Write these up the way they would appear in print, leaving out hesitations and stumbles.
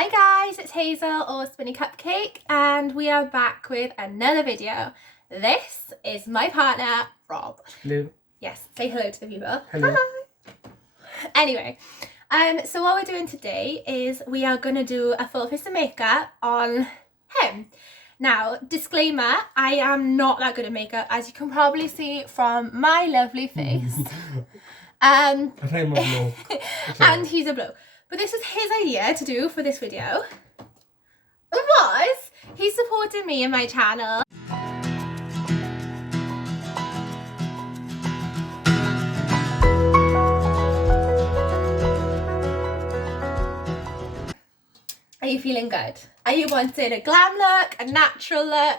Hi guys, it's Hazel or Spinny Cupcake and we are back with another video. This is my partner, Rob. Hello. Yes, say hello to the people. Hello. Hi. Anyway, so what we're doing today is we are going to do a full face of makeup on him. Now, disclaimer, I am not that good at makeup, as you can probably see from my lovely face. I think I'm a bloke. And he's a bloke. But this was his idea to do for this video. It was. He supported me in my channel. Are you feeling good? Are you wanting a glam look, a natural look?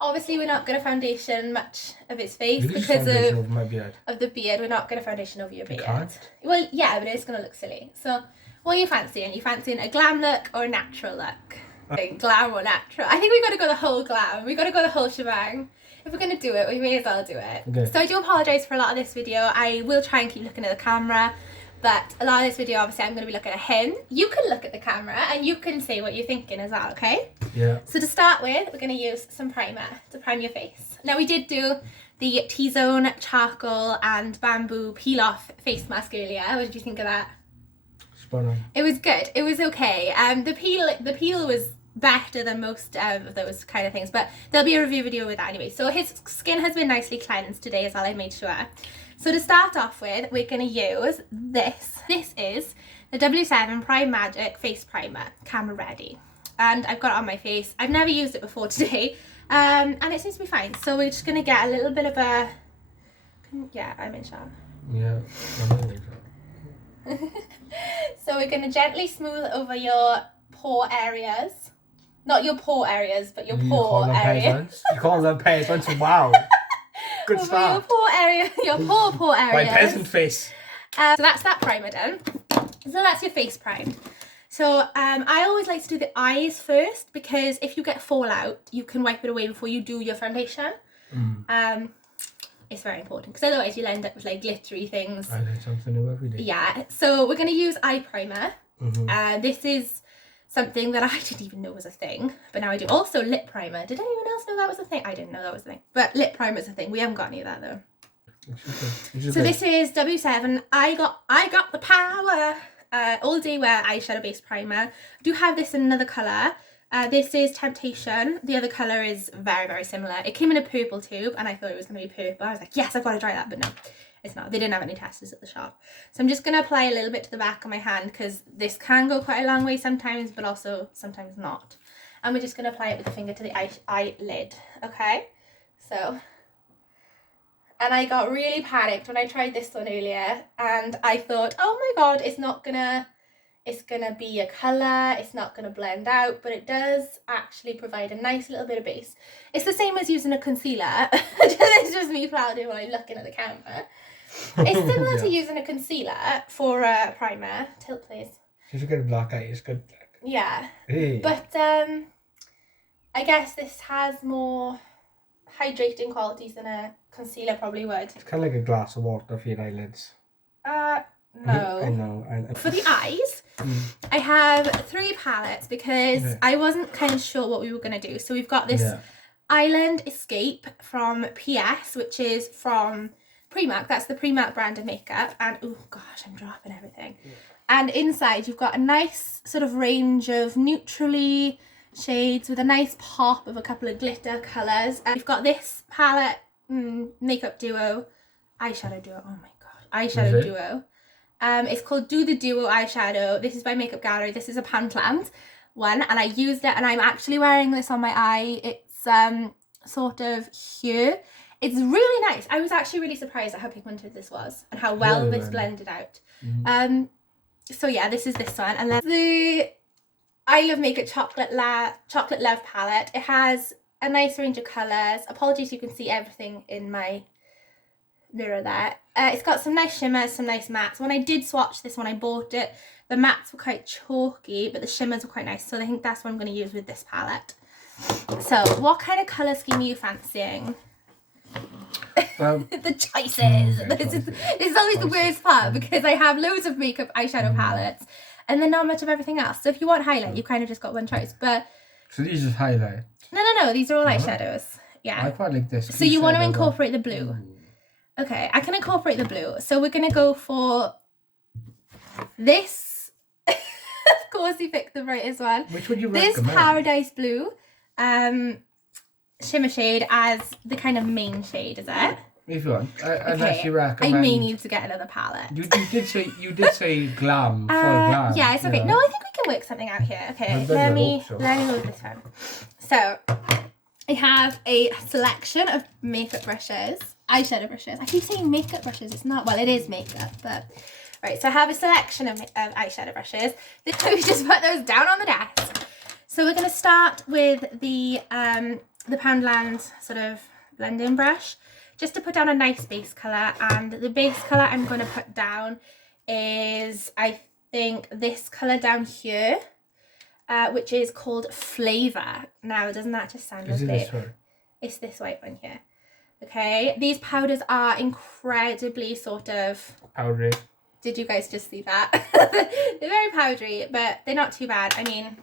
Obviously, we're not going to foundation much of his face because of my beard. Of the beard. We're not going to foundation over your beard. You can't? Well, yeah, but it's going to look silly. So, what are you fancying? Are you fancying a glam look or a natural look? Glam or natural? I think we've got to go the whole glam. We've got to go the whole shebang. If we're going to do it, we may as well do it. Okay. So I do apologise for a lot of this video. I will try and keep looking at the camera. But a lot of this video, obviously, I'm going to be looking at him. You can look at the camera and you can say what you're thinking as well, okay? Yeah. So to start with, we're going to use some primer to prime your face. Now, we did do the T-Zone Charcoal and Bamboo Peel-Off Face Mask earlier. What did you think of that? Spot on. It was good. It was okay. The peel was better than most of those kind of things, but there'll be a review video with that anyway. So his skin has been nicely cleansed today as well, I made sure. So to start off with, we're going to use this. This is the W7 Prime Magic Face Primer, Camera Ready. And I've got it on my face. I've never used it before today, and it seems to be fine. So we're just going to get a little bit of a... Yeah, I'm in shock. Yeah, I'm in shock. So we're going to gently smooth over your pore areas. Not your pore areas, but your pore areas. You call them peasants? Wow. Good Over start. your pore area, your pore areas. My peasant face. So that's that primer done. So that's your face primed. So I always like to do the eyes first because if you get fallout, you can wipe it away before you do your foundation. It's very important because otherwise you'll end up with like glittery things. I learn something new every day. Yeah. So we're going to use eye primer. This is something that I didn't even know was a thing, but now I do. Also lip primer. Did anyone else know that was a thing? I didn't know that was a thing. But lip primer is a thing. We haven't got any of that though. So this is W7. I got the power. All Day Wear eyeshadow base primer. I do have this in another colour. This is Temptation. The other colour is very, very similar. It came in a purple tube and I thought it was going to be purple. I was like, yes, I've got to try that, but no, it's not. They didn't have any testers at the shop. So I'm just going to apply a little bit to the back of my hand because this can go quite a long way sometimes, but also sometimes not. And we're just going to apply it with the finger to the eyelid, okay? So... And I got really panicked when I tried this one earlier and I thought, oh my god, it's gonna be a colour, it's not gonna blend out, but it does actually provide a nice little bit of base. It's the same as using a concealer. It's just me pouting while I'm looking at the camera. It's similar to using a concealer for a primer. Tilt please. If you get a black eye, it's good. Yeah. Hey. But I guess this has more hydrating qualities than a concealer probably would. It's kind of like a glass of water for your eyelids. No. I know. For the eyes, I have 3 palettes because I wasn't kind of sure what we were going to do. So we've got this Island Escape from PS, which is from Primark. That's the Primark brand of makeup. And oh gosh, I'm dropping everything. And inside you've got a nice sort of range of neutrally shades with a nice pop of a couple of glitter colours. And we've got this palette, Makeup Duo, eyeshadow duo, oh my god, eyeshadow duo. It's called Do The Duo eyeshadow. This is by Makeup Gallery. This is a Pantland one and I used it and I'm actually wearing this on my eye. It's sort of here. It's really nice. I was actually really surprised at how pigmented this was and how well this blended out. So yeah, this is this one. And then the I Love Makeup Chocolate Love palette. It has a nice range of colours. Apologies, you can see everything in my mirror there. It's got some nice shimmers, some nice mattes. When I did swatch this when I bought it, the mattes were quite chalky, but the shimmers were quite nice. So I think that's what I'm going to use with this palette. So what kind of colour scheme are you fancying? The choices. This is always the worst part because I have loads of makeup eyeshadow palettes. and then not much of everything else. So if you want highlight, you kind of just got one choice. But so these are highlight. No. These are all eyeshadows. Yeah. I quite like this. So you want to incorporate the blue. Okay, I can incorporate the blue. So we're gonna go for this. Of course, you picked the brightest one. Which would you recommend? This Paradise Blue, shimmer shade as the kind of main shade, is it? If you want, unless you recommend. I may need to get another palette. You did say glam, full glam. Yeah, it's okay. No, I think we can work something out here. Okay, let me go with this one. So, I have a selection of makeup brushes, eyeshadow brushes. I keep saying makeup brushes. It's not. Well, it is makeup, but right. So I have a selection of eyeshadow brushes. We just put those down on the desk. So we're gonna start with the Poundland sort of blending brush, just to put down a nice base colour. And the base colour I'm going to put down is, I think, this colour down here, which is called Flavour. Now, doesn't that just sound lovely? This one? It's this white one here. Okay, these powders are incredibly sort of... powdery. Did you guys just see that? They're very powdery, but they're not too bad. I mean...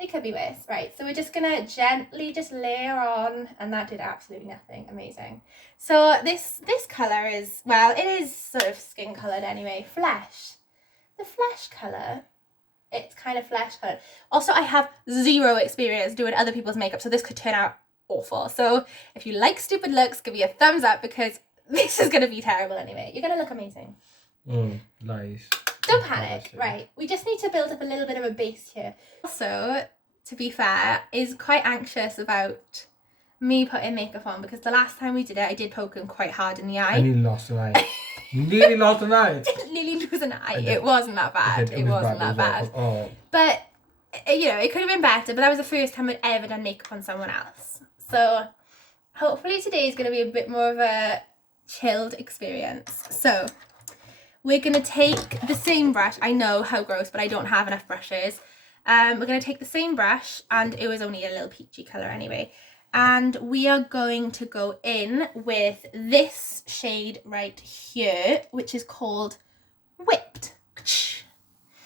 they could be worse. Right, so we're just going to gently just layer on, and that did absolutely nothing. Amazing. So this colour is, well, it is sort of skin coloured anyway. Flesh. The flesh colour, it's kind of flesh coloured. Also, I have zero experience doing other people's makeup, so this could turn out awful. So if you like stupid looks, give me a thumbs up, because this is going to be terrible anyway. You're going to look amazing. Nice. Don't panic. Right, we just need to build up a little bit of a base here. Also, to be fair, is quite anxious about me putting makeup on, because the last time we did it, I did poke him quite hard in the eye. I nearly lost an eye. Nearly lost an eye. Nearly lose an eye. It wasn't that bad. It wasn't that bad. Oh. But, you know, it could have been better, but that was the first time I'd ever done makeup on someone else. So, hopefully today is going to be a bit more of a chilled experience. So, we're going to take the same brush. I know, how gross, but I don't have enough brushes. We're going to take the same brush, and it was only a little peachy colour anyway. And we are going to go in with this shade right here, which is called Whipped.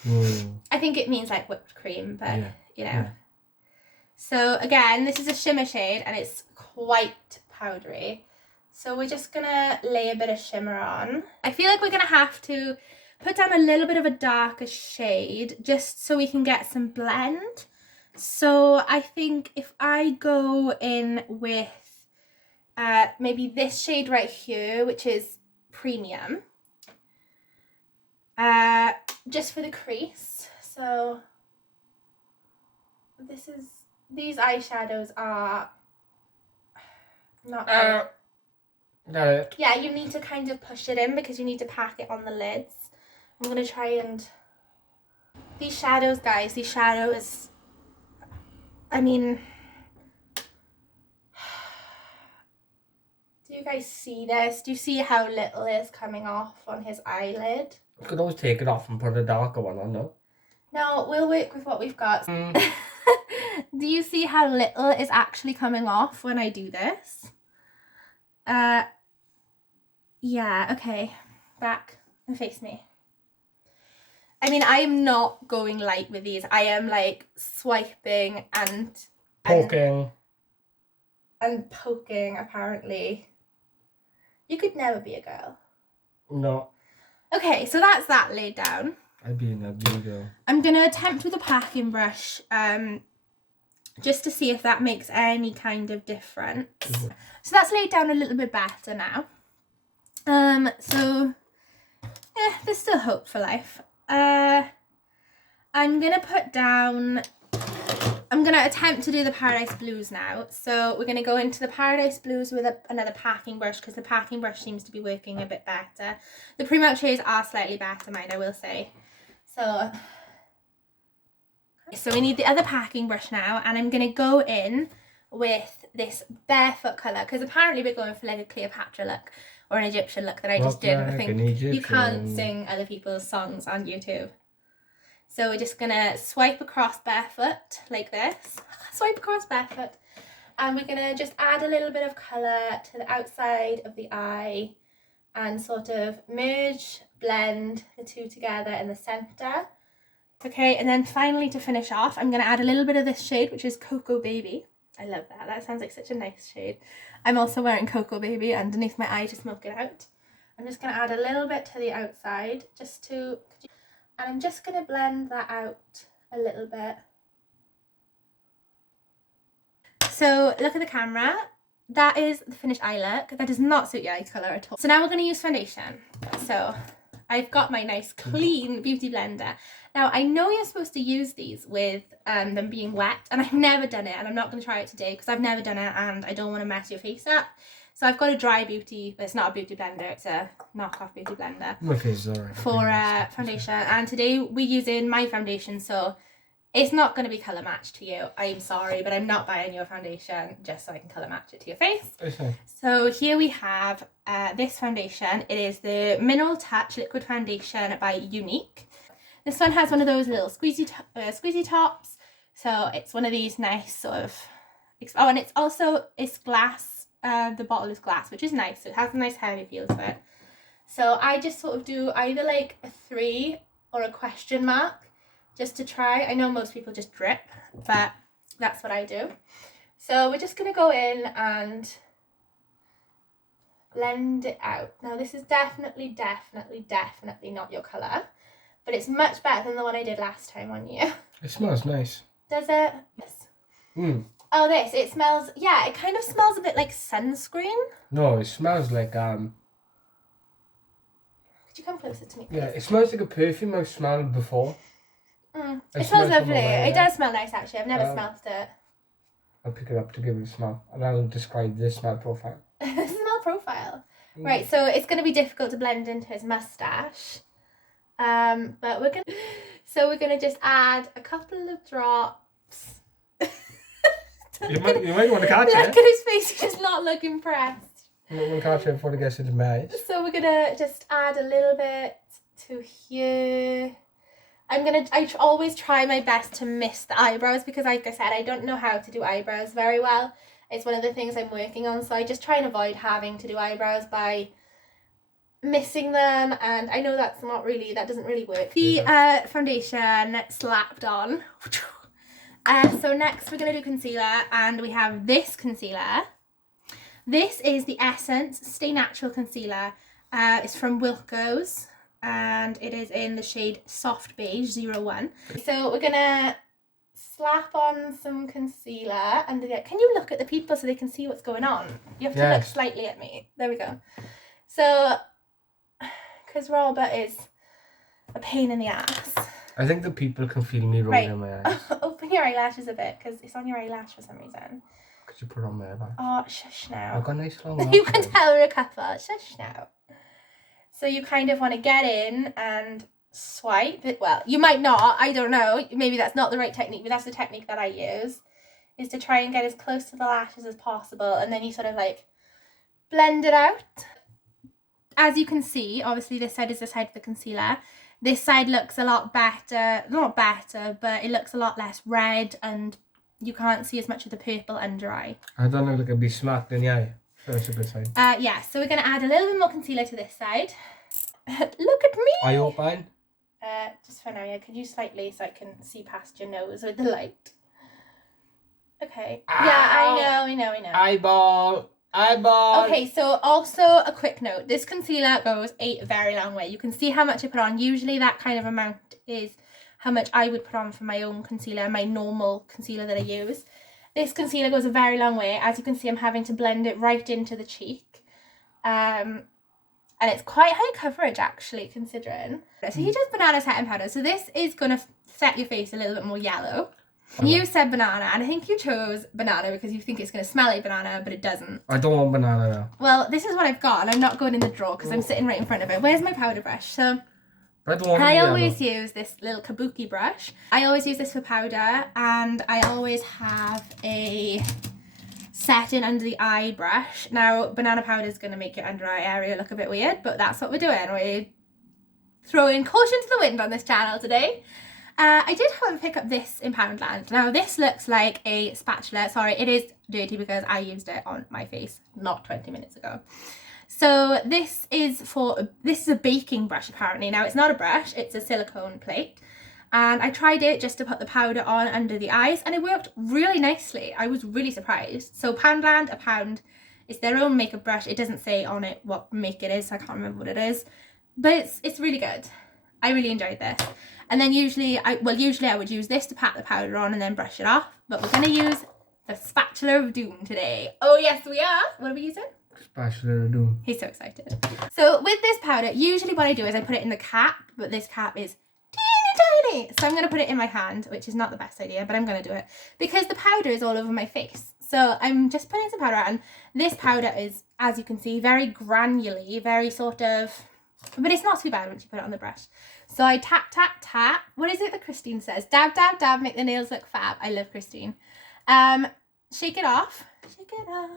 I think it means like whipped cream, but you know. Yeah. So again, this is a shimmer shade, and it's quite powdery. So we're just going to lay a bit of shimmer on. I feel like we're going to have to put down a little bit of a darker shade just so we can get some blend. So I think if I go in with maybe this shade right here, which is Premium, just for the crease. So these eyeshadows are not yeah, you need to kind of push it in because you need to pack it on the lids. I'm going to try and... these shadows, guys, these shadows... I mean... do you guys see this? Do you see how little is coming off on his eyelid? You could always take it off and put a darker one on, no? No, we'll work with what we've got. Do you see how little is actually coming off when I do this? Yeah, okay. Back and face me. I mean, I am not going light with these. I am like swiping and poking. And poking, apparently. You could never be a girl. No. Okay, so that's that laid down. I'd be in a blue girl. I'm going to attempt with a packing brush, just to see if that makes any kind of difference. So that's laid down a little bit better now. So, yeah, there's still hope for life. I'm going to put down... I'm going to attempt to do the Paradise Blues now. So we're going to go into the Paradise Blues with another packing brush, because the packing brush seems to be working a bit better. The Primark shades are slightly better, mind, I will say. So we need the other packing brush now, and I'm going to go in with this Barefoot colour, because apparently we're going for like a Cleopatra look or an Egyptian look that I just did. I think you can't sing other people's songs on YouTube. So we're just going to swipe across Barefoot like this. Swipe across Barefoot. And we're going to just add a little bit of colour to the outside of the eye and sort of merge, blend the two together in the centre. Okay, and then finally to finish off, I'm going to add a little bit of this shade, which is Cocoa Baby. I love that. That sounds like such a nice shade. I'm also wearing Cocoa Baby underneath my eye to smoke it out. I'm just going to add a little bit to the outside, and I'm just going to blend that out a little bit. So look at the camera. That is the finished eye look. That does not suit your eye colour at all. So now we're going to use foundation. So I've got my nice clean beauty blender. Now I know you're supposed to use these with them being wet, and I've never done it, and I'm not going to try it today because I've never done it and I don't want to mess your face up. So I've got a dry beauty, but it's not a beauty blender, it's a knockoff beauty blender. My face is alright. For foundation, and today we're using my foundation, so it's not going to be colour matched to you. I'm sorry, but I'm not buying your foundation just so I can colour match it to your face. Okay. So here we have this foundation. It is the Mineral Touch Liquid Foundation by Younique. This one has one of those little squeezy tops. So it's one of these nice sort of... Oh, and it's glass. The bottle is glass, which is nice. So it has a nice heavy feel to it. So I just sort of do either like a 3 or a question mark just to try. I know most people just drip, but that's what I do. So we're just going to go in and blend it out. Now this is definitely not your colour, but it's much better than the one I did last time on you. It smells nice. Does it? Yes. Oh, it smells, yeah, it kind of smells a bit like sunscreen. No, it smells like Could you come closer to me, please? Yeah, it smells like a perfume I've smelled before. It smells lovely. It does smell nice, actually. I've never smelled it. I'll pick it up to give it a smell, and I'll describe the smell profile. The smell profile. Right, so it's going to be difficult to blend into his moustache. But we're gonna just add a couple of drops. You might want to catch Look it. at his face, he does not look impressed. You might want to catch it before it gets into my eyes. So we're gonna just add a little bit to here. I always try my best to miss the eyebrows because, like I said, I don't know how to do eyebrows very well. It's one of the things I'm working on, so I just try and avoid having to do eyebrows by missing them, and I know that doesn't really work. The foundation slapped on. So next we're going to do concealer, and we have this concealer. This is the Essence Stay Natural Concealer. It's from Wilko's, and it is in the shade Soft Beige 01. So we're going to slap on some concealer under the... Can you look at the people so they can see what's going on? You have to look slightly at me. There we go. So, because Robert is a pain in the ass. I think the people can feel me rolling in my eyes. Open your eyelashes a bit, because it's on your eyelash for some reason. Could you put on my eyelash? Oh, shush now. I've got nice long lashes. You can tell we're a couple. Shush now. So you kind of want to get in and swipe it. Well, you might not. I don't know. Maybe that's not the right technique, but that's the technique that I use, is to try and get as close to the lashes as possible, and then you sort of like blend it out. As you can see, obviously this side is the side of the concealer. This side looks a lot better, not better, but it looks a lot less red, and you can't see as much of the purple under eye. I don't look like I'd be smacked in the eye. So that's a good sign. Yeah, so we're going to add a little bit more concealer to this side. Look at me! Eye open? Just for now, yeah. Could you slightly, so I can see past your nose with the light? Okay. Ow. Yeah, I know. Eyeball! Okay, so also a quick note. This concealer goes a very long way. You can see how much I put on. Usually that kind of amount is how much I would put on for my own concealer, my normal concealer that I use. This concealer goes a very long way. As you can see, I'm having to blend it right into the cheek. And it's quite high coverage, actually, considering. So he does banana setting powder. So this is going to set your face a little bit more yellow. You said banana, and I think you chose banana because you think it's going to smell like banana, but it doesn't. I don't want banana now. Well, this is what I've got, and I'm not going in the drawer because I'm sitting right in front of it. Where's my powder brush? So I always use this little kabuki brush. I always use this for powder, and I always have a setting under the eye brush. Now, banana powder is going to make your under eye area look a bit weird, but that's what we're doing. We're throwing caution to the wind on this channel today. I did, however, pick up this in Poundland. Now, this looks like a spatula. Sorry, it is dirty because I used it on my face not 20 minutes ago. So this is a baking brush, apparently. Now, it's not a brush, it's a silicone plate. And I tried it just to put the powder on under the eyes, and it worked really nicely. I was really surprised. So Poundland, a pound, it's their own makeup brush. It doesn't say on it what make it is, so I can't remember what it is. But it's really good. I really enjoyed this. And then usually I would use this to pat the powder on and then brush it off. But we're going to use the Spatula of Doom today. Oh yes, we are. What are we using? Spatula of Doom. He's so excited. So with this powder, usually what I do is I put it in the cap, but this cap is teeny tiny. So I'm going to put it in my hand, which is not the best idea, but I'm going to do it because the powder is all over my face. So I'm just putting some powder on. This powder is, as you can see, very granular, very sort of, but it's not too bad once you put it on the brush. So I tap, tap, tap. What is it that Christine says? Dab, dab, dab, make the nails look fab. I love Christine. Shake it off. Shake it off.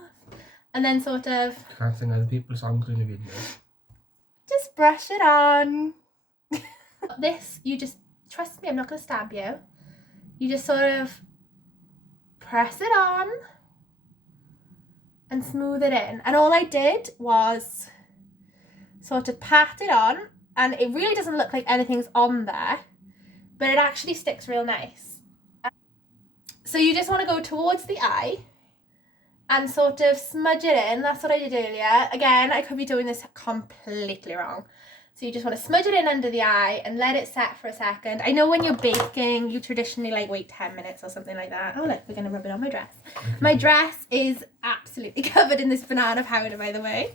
And then sort of... You can't sing other people's songs in the video. Just brush it on. This, you just... Trust me, I'm not going to stab you. You just sort of press it on and smooth it in. And all I did was sort of pat it on, and it really doesn't look like anything's on there, but it actually sticks real nice. So you just want to go towards the eye and sort of smudge it in. That's what I did earlier. Again, I could be doing this completely wrong. So you just want to smudge it in under the eye and let it set for a second. I know when you're baking, you traditionally like wait 10 minutes or something like that. Oh look, we're going to rub it on my dress. My dress is absolutely covered in this banana powder, by the way.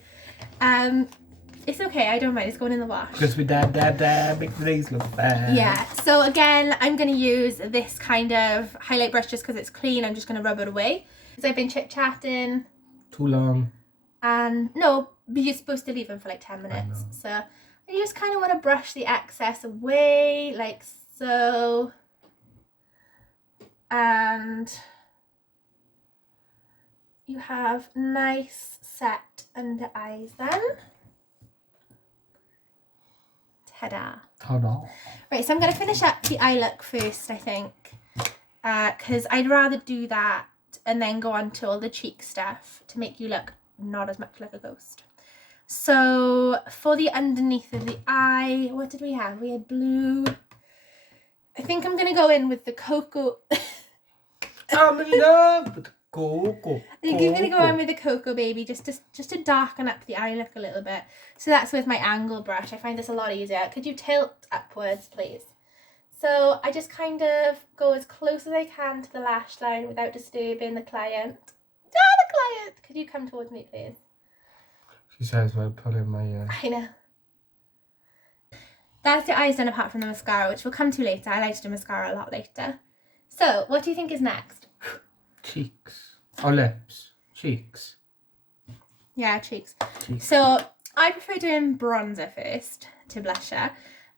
It's okay, I don't mind, it's going in the wash. Because we dab, dab, dab, make the nails look bad. Yeah, so again, I'm going to use this kind of highlight brush just because it's clean. I'm just going to rub it away. Because I've been chit-chatting. Too long. And no, but you're supposed to leave them for like 10 minutes. So you just kind of want to brush the excess away, like so. And you have nice set under eyes then. Ta-da. Ta-da. Right, so I'm going to finish up the eye look first, I think. Because I'd rather do that and then go on to all the cheek stuff to make you look not as much like a ghost. So for the underneath of the eye, what did we have? We had blue. I think I'm going to go in with the cocoa. I'm in love with cocoa. I think I'm going to go in with the Cocoa Baby just to darken up the eye look a little bit. So that's with my angle brush. I find this a lot easier. Could you tilt upwards, please? So I just kind of go as close as I can to the lash line without disturbing the client. The client! Could you come towards me, please? She says while pulling my... I know. That's the eyes done apart from the mascara, which we'll come to later. I like to do mascara a lot later. So, what do you think is next? Cheeks. Or lips. Cheeks. Yeah, cheeks. So, I prefer doing bronzer first to blusher.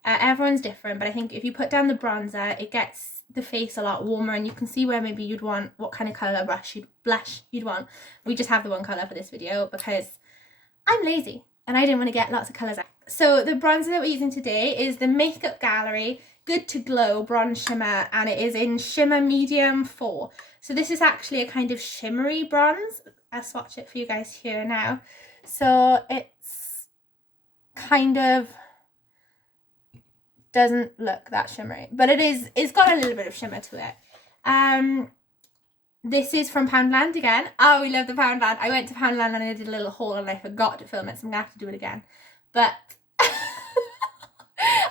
Everyone's different, but I think if you put down the bronzer, it gets the face a lot warmer, and you can see where maybe you'd want, what kind of colour blush you'd want. We just have the one colour for this video because I'm lazy and I didn't want to get lots of colours out. So the bronzer that we're using today is the Makeup Gallery Good to Glow Bronze Shimmer, and it is in Shimmer Medium 4. So this is actually a kind of shimmery bronze. I'll swatch it for you guys here now. So it's kind of doesn't look that shimmery, but it's got a little bit of shimmer to it. This is from Poundland again. Oh, we love the Poundland. I went to Poundland and I did a little haul and I forgot to film it, so I'm gonna have to do it again. But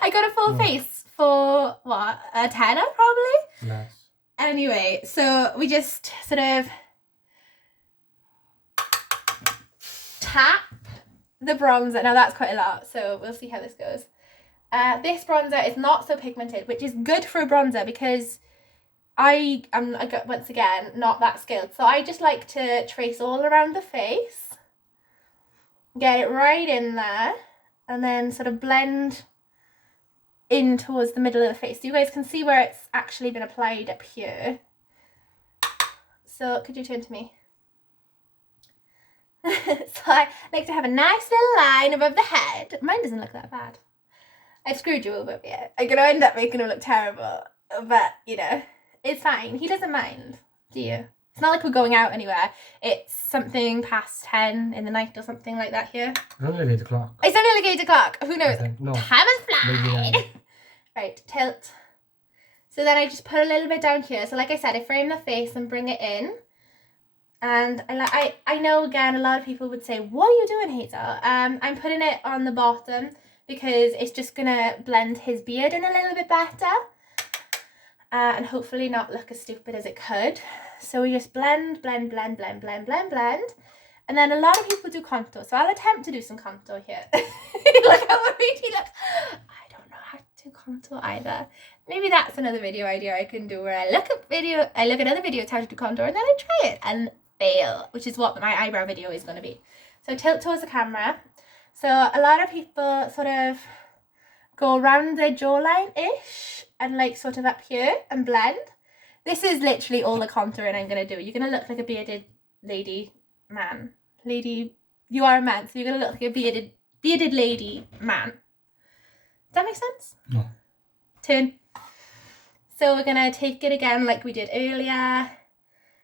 I got a full face for what, a tenner probably? Yes. Anyway, so we just sort of tap the bronzer. Now that's quite a lot, so we'll see how this goes. This bronzer is not so pigmented, which is good for a bronzer because I am, once again, not that skilled. So I just like to trace all around the face, get it right in there, and then sort of blend in towards the middle of the face. So you guys can see where it's actually been applied up here. So could you turn to me? So I like to have a nice little line above the head. Mine doesn't look that bad. I've screwed you over a bit. I'm going to end up making him look terrible. But, you know, it's fine. He doesn't mind, do you? It's not like we're going out anywhere. It's something past 10 in the night or something like that here. It's only 8 o'clock. It's only like 8 o'clock. Who knows? No. Time has flied. Right, tilt. So then I just put a little bit down here. So like I said, I frame the face and bring it in. And I know, again, a lot of people would say, what are you doing, Hazel? I'm putting it on the bottom because it's just going to blend his beard in a little bit better. And hopefully not look as stupid as it could. So we just blend, blend, blend, blend, blend, blend, blend. And then a lot of people do contour. So I'll attempt to do some contour here. Look how worried he looks. I don't know how to do contour either. Maybe that's another video idea I can do where I look at other videos how to do contour and then I try it and fail, which is what my eyebrow video is going to be. So tilt towards the camera. So a lot of people sort of go around their jawline-ish and like sort of up here and blend. This is literally all the contouring I'm going to do. You're going to look like a bearded man. Lady, you are a man, so you're going to look like a bearded lady man. Does that make sense? No. Turn. So we're going to take it again like we did earlier.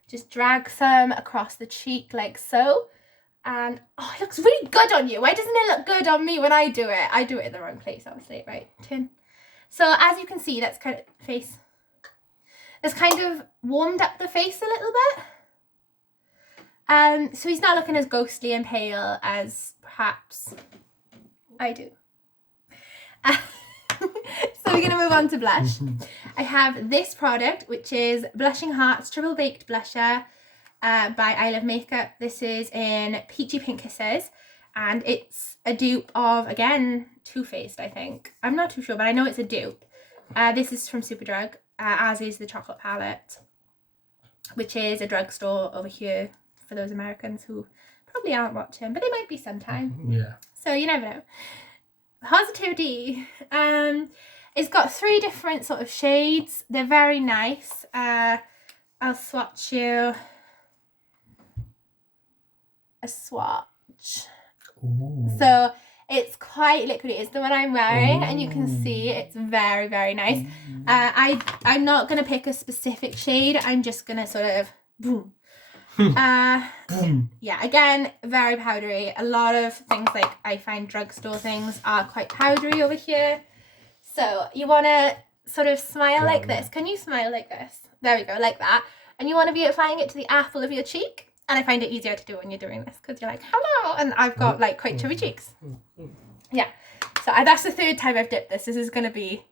Just drag some across the cheek like so. And, oh, it looks really good on you. Why doesn't it look good on me when I do it? I do it in the wrong place, obviously. Right, turn. So as you can see, that's kind of face. That's kind of warmed up the face a little bit. So he's not looking as ghostly and pale as perhaps I do. So we're going to move on to blush. I have this product, which is Blushing Hearts Triple Baked Blusher by I Love Makeup. This is in Peachy Pink Kisses. And it's a dupe of, again, Too Faced, I think. I'm not too sure, but I know it's a dupe. This is from Superdrug, as is the chocolate palette, which is a drugstore over here for those Americans who probably aren't watching, but they might be sometime. Yeah. So you never know. Positivity. It's got 3 different sort of shades. They're very nice. I'll swatch you a swatch. Ooh. So it's quite liquidy. It's the one I'm wearing, and you can see it's very, very nice. I'm not going to pick a specific shade. I'm just going to sort of boom. Yeah, again, very powdery. A lot of things, like I find drugstore things are quite powdery over here. So you want to sort of smile like this. Can you smile like this? There we go, like that. And you want to be applying it to the apple of your cheek. And I find it easier to do when you're doing this because you're like, hello. And I've got like quite chubby cheeks. Yeah. So that's the 3rd time I've dipped this. This is going to be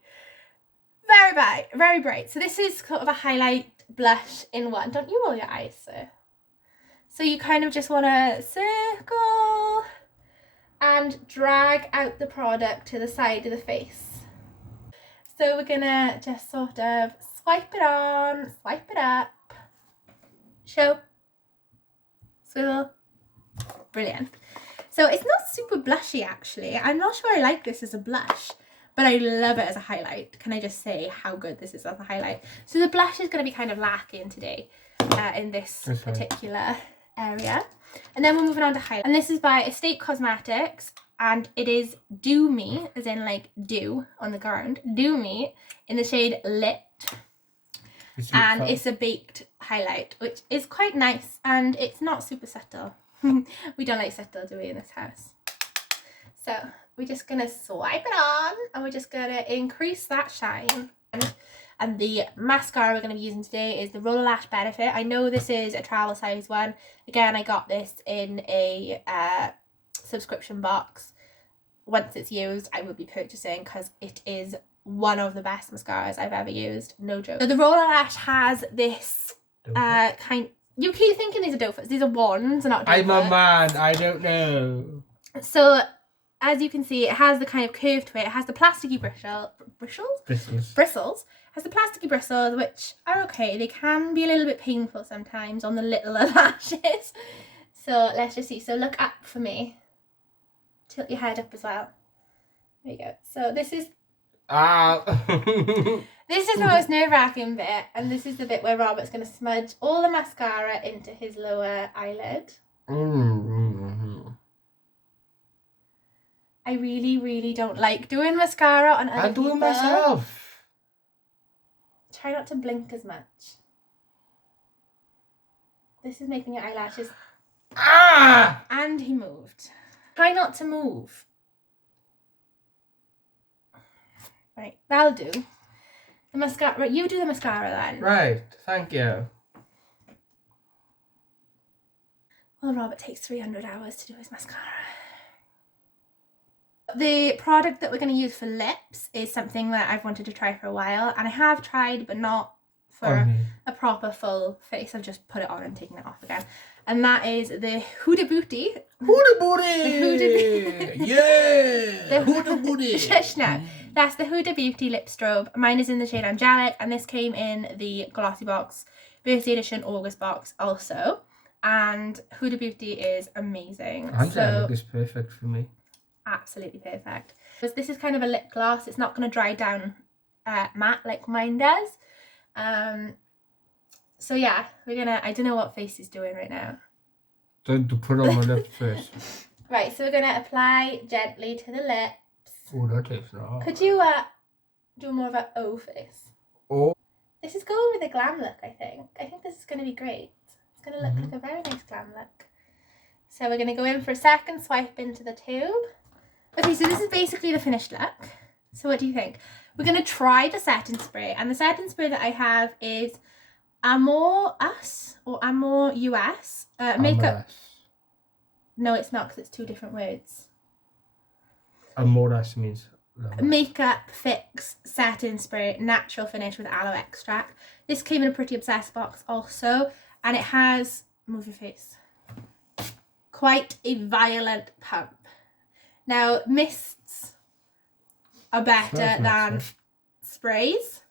very bright, very bright. So this is sort of a highlight blush in one. Don't you roll your eyes, sir? So you kind of just want to circle and drag out the product to the side of the face. So we're going to just sort of swipe it on, swipe it up, show, swivel. Brilliant. So it's not super blushy, actually. I'm not sure I like this as a blush, but I love it as a highlight. Can I just say how good this is as a highlight? So the blush is going to be kind of lacking today in this particular area. And then we're moving on to highlight. And this is by Estate Cosmetics. And it is Do Me, as in like dew on the ground. Do Me in the shade Lit. And it's a baked highlight, which is quite nice. And it's not super subtle. We don't like subtle, do we, in this house? So we're just going to swipe it on. And we're just going to increase that shine. And the mascara we're going to be using today is the Roller Lash Benefit. I know this is a travel size one. Again, I got this in a subscription box. Once it's used, I will be purchasing because it is one of the best mascaras I've ever used. No joke. So the Roller Lash has this kind... You keep thinking these are doe foots. These are wands, not doe I'm a man. I don't know. So... As you can see, it has the kind of curve to it. It has the plasticky bristles. It has the plasticky bristles, which are okay. They can be a little bit painful sometimes on the littler lashes. So let's just see. So look up for me. Tilt your head up as well. There you go. So this is... This is the most nerve-wracking bit. And this is the bit where Robert's going to smudge all the mascara into his lower eyelid. I really, really don't like doing mascara on other people. I'm doing myself. Try not to blink as much. This is making your eyelashes... And he moved. Try not to move. Right, that'll do. The mascara. Right, you do the mascara then. Right, thank you. Well, Robert takes 300 hours to do his mascara. The product that we're going to use for lips is something that I've wanted to try for a while, and I have tried, but not for a proper full face. I've just put it on and taken it off again. And that is the Huda Beauty. Huda Beauty! The Huda Beauty. Yeah! The Huda Beauty! Shush now. That's the Huda Beauty Lip Strobe. Mine is in the shade Angelic, and this came in the Glossy Box Birthday Edition August box also. And Huda Beauty is amazing. Angelic is perfect for me. Absolutely perfect. Because this is kind of a lip gloss. It's not going to dry down matte like mine does. So yeah, we're gonna, I don't know what face is doing right now. Don't put it on my lips first. Right, so we're gonna apply gently to the lips. Oh, that takes a lot. Could you do more of an O face? Oh. This is going with a glam look, I think. I think this is gonna be great. It's gonna look like a very nice glam look. So we're gonna go in for a second swipe into the tube. Okay, so this is basically the finished look. So what do you think? We're going to try the setting spray. And the setting spray that I have is Amore Us or Amore US. Makeup. No, it's not, because it's two different words. Amore Us means... Makeup Fix Setting Spray Natural Finish with Aloe Extract. This came in a Pretty Obsessed box also. And it has... Move your face. Quite a violent pump. Now, mists are better than sprays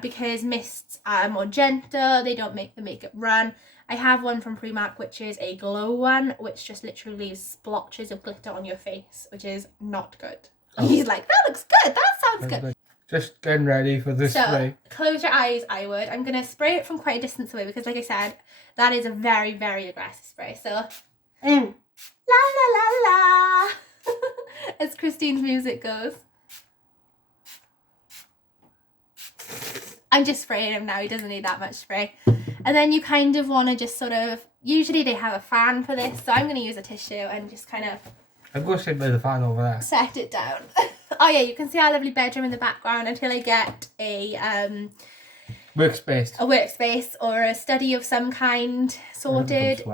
because mists are more gentle, they don't make the makeup run. I have one from Primark, which is a glow one, which just literally leaves splotches of glitter on your face, which is not good. Oh. He's like, that looks good, that sounds good. Just getting ready for this spray. Close your eyes, I would. I'm going to spray it from quite a distance away because, like I said, that is a very, very aggressive spray. So, la la la la. As Christine's music goes. I'm just spraying him now, he doesn't need that much spray. And then you kind of want to just sort of, usually they have a fan for this, so I'm going to use a tissue and just kind of... I'll go sit by the fan over there. Set it down. Oh yeah, you can see our lovely bedroom in the background until I get a... workspace. A workspace or a study of some kind sorted.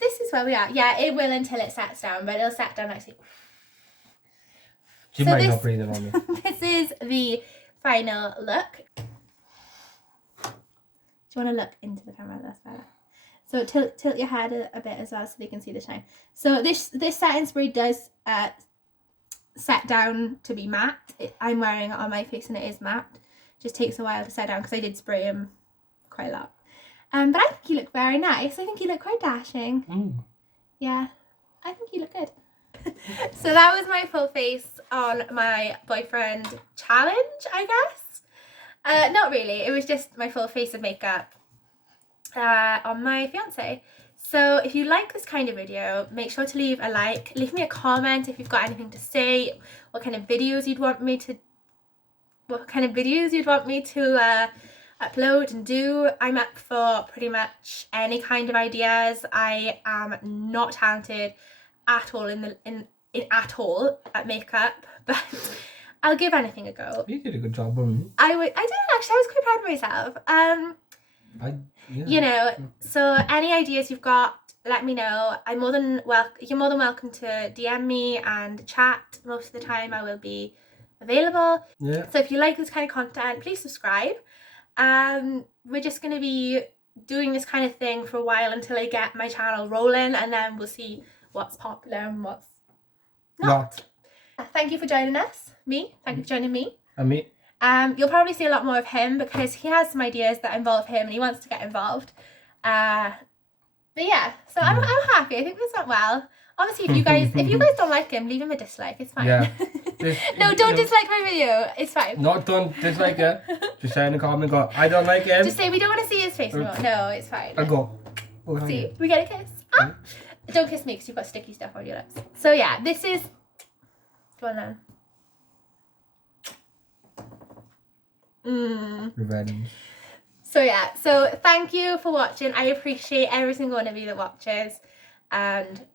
This is where we are. Yeah, it will until it sets down, but it'll set down nicely. She might not breathe on me. This is the final look. Do you want to look into the camera? That's better. So tilt your head a bit as well so they can see the shine. So this setting spray does set down to be matte. I'm wearing it on my face and it is matte. Just takes a while to set down because I did spray him quite a lot. But I think you look very nice. I think you look quite dashing. Yeah, I think you look good. So that was my full face on my boyfriend challenge, I guess. Not really. It was just my full face of makeup on my fiance. So if you like this kind of video, make sure to leave a like. Leave me a comment if you've got anything to say. What kind of videos you'd want me to upload and do. I'm up for pretty much any kind of ideas. I am not talented at all at makeup, but I'll give anything a go. You did a good job on me. I did actually. I was quite proud of myself. You know, so any ideas you've got, let me know. You're more than welcome to DM me and chat. Most of the time I will be available. Yeah. So if you like this kind of content, please subscribe. We're just going to be doing this kind of thing for a while until I get my channel rolling, and then we'll see what's popular and what's not. Thank you for joining us. Thank you for joining me. And me. You'll probably see a lot more of him because he has some ideas that involve him and he wants to get involved. But yeah, so I'm happy. I think this went well. Obviously, if you guys don't like him, leave him a dislike. It's fine. Yeah. No, don't dislike my video. It's fine. Not don't dislike it. Just say in the comment, go, I don't like him. Just say we don't want to see his face anymore. No, it's fine. I'll go. See, we get a kiss. Ah! Don't kiss me because you've got sticky stuff on your lips. So yeah, this is... Go on then. Revenge. So yeah, so thank you for watching. I appreciate every single one of you that watches, and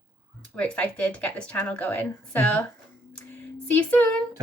we're excited to get this channel going. So see you soon.